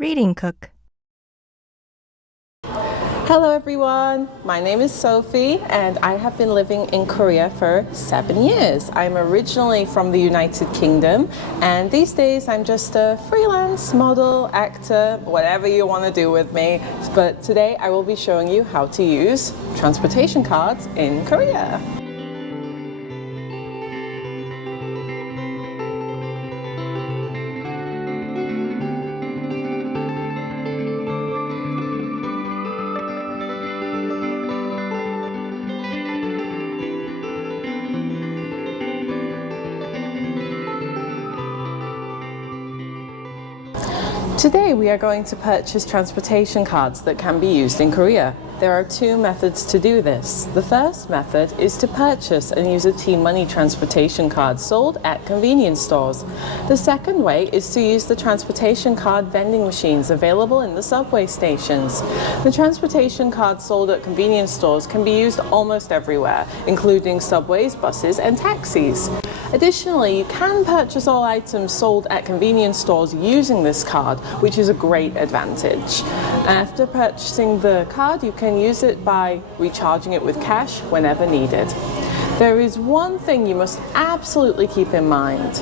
Reading Cook. Hello everyone, my name is Sophie and I have been living in Korea for 7 years. I'm originally from the United Kingdom and these days I'm just a freelance model, actor, whatever you want to do with me. But today I will be showing you how to use transportation cards in Korea. Today we are going to purchase transportation cards that can be used in Korea. There are two methods to do this. The first method is to purchase and use a T-Money transportation card sold at convenience stores. The second way is to use the transportation card vending machines available in the subway stations. The transportation cards sold at convenience stores can be used almost everywhere, including subways, buses, and taxis. Additionally, you can purchase all items sold at convenience stores using this card, which is a great advantage. After purchasing the card, you can use it by recharging it with cash whenever needed. There is one thing you must absolutely keep in mind.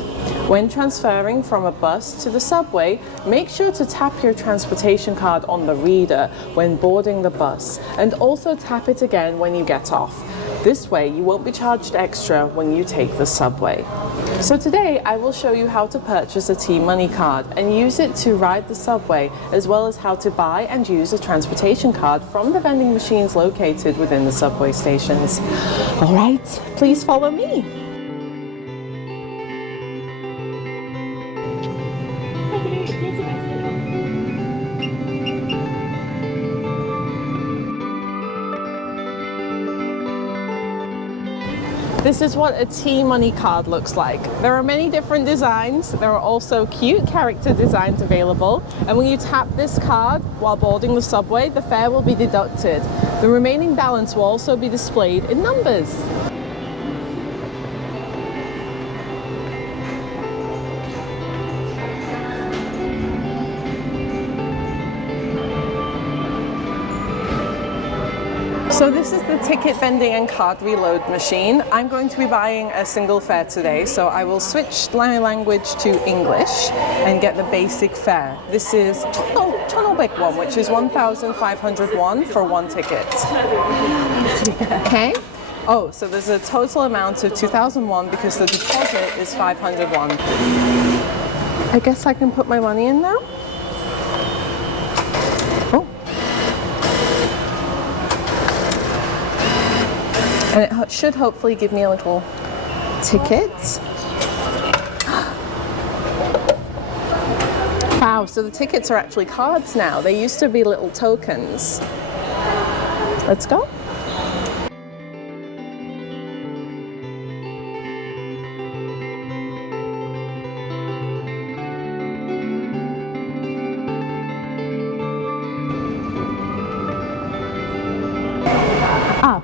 When transferring from a bus to the subway, make sure to tap your transportation card on the reader when boarding the bus, and also tap it again when you get off. This way, you won't be charged extra when you take the subway. So today, I will show you how to purchase a T-Money card and use it to ride the subway, as well as how to buy and use a transportation card from the vending machines located within the subway stations. All right, please follow me. This is what a T-Money card looks like. There are many different designs. There are also cute character designs available. And when you tap this card while boarding the subway, the fare will be deducted. The remaining balance will also be displayed in numbers. So this is the ticket vending and card reload machine. I'm going to be buying a single fare today, so I will switch my language to English and get the basic fare. This is 1,500 won, which is 1,500 won for one ticket. Okay. Oh, so there's a total amount of 2,000 won because the deposit is 500 won. I guess I can put my money in now. And it should hopefully give me a little ticket. Wow, so the tickets are actually cards now. They used to be little tokens. Let's go.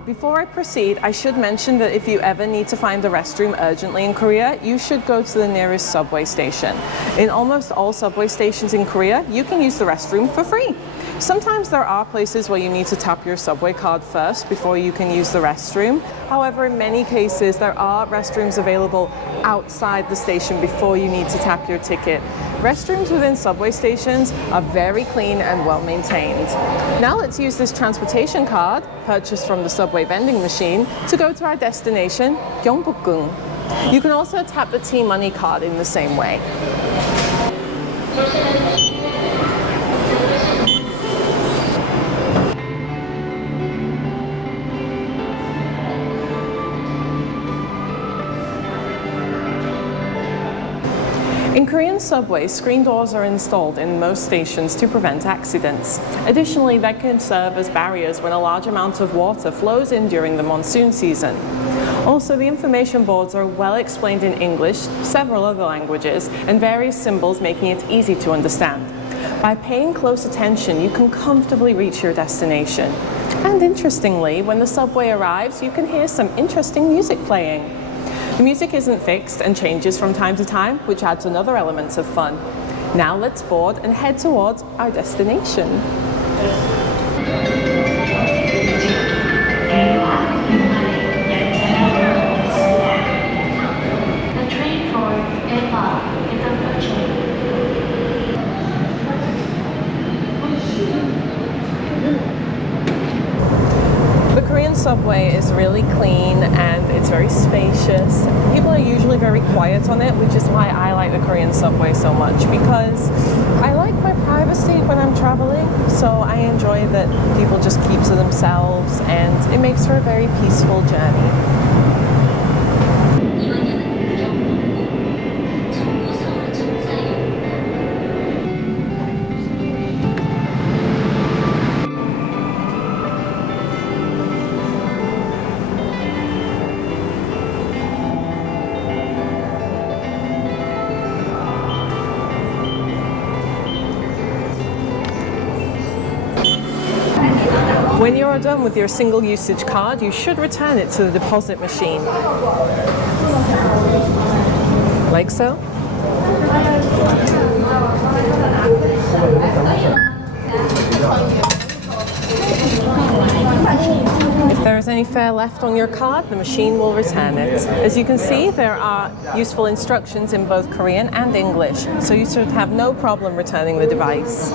Before I proceed, I should mention that if you ever need to find the restroom urgently in Korea, you should go to the nearest subway station. In almost all subway stations in Korea, you can use the restroom for free. Sometimes there are places where you need to tap your subway card first before you can use the restroom. However, in many cases, there are restrooms available outside the station before you need to tap your ticket. Restrooms within subway stations are very clean and well maintained. Now let's use this transportation card, purchased from the subway vending machine, to go to our destination, Gyeongbokgung. You can also tap the T-Money card in the same way. In Korean subways, screen doors are installed in most stations to prevent accidents. Additionally, they can serve as barriers when a large amount of water flows in during the monsoon season. Also, the information boards are well explained in English, several other languages, and various symbols, making it easy to understand. By paying close attention, you can comfortably reach your destination. And interestingly, when the subway arrives, you can hear some interesting music playing. The music isn't fixed and changes from time to time, which adds another element of fun. Now let's board and head towards our destination. The train for Denmark is approaching. The Korean subway is really clean and it's very spacious. People are usually very quiet on it, which is why I like the Korean subway so much, because I like my privacy when I'm traveling, so I enjoy that people just keep to themselves and it makes for a very peaceful journey. When you're done with your single usage card, you should return it to the deposit machine. Like so. If there is any fare left on your card, the machine will return it. As you can see, there are useful instructions in both Korean and English, so you should have no problem returning the device.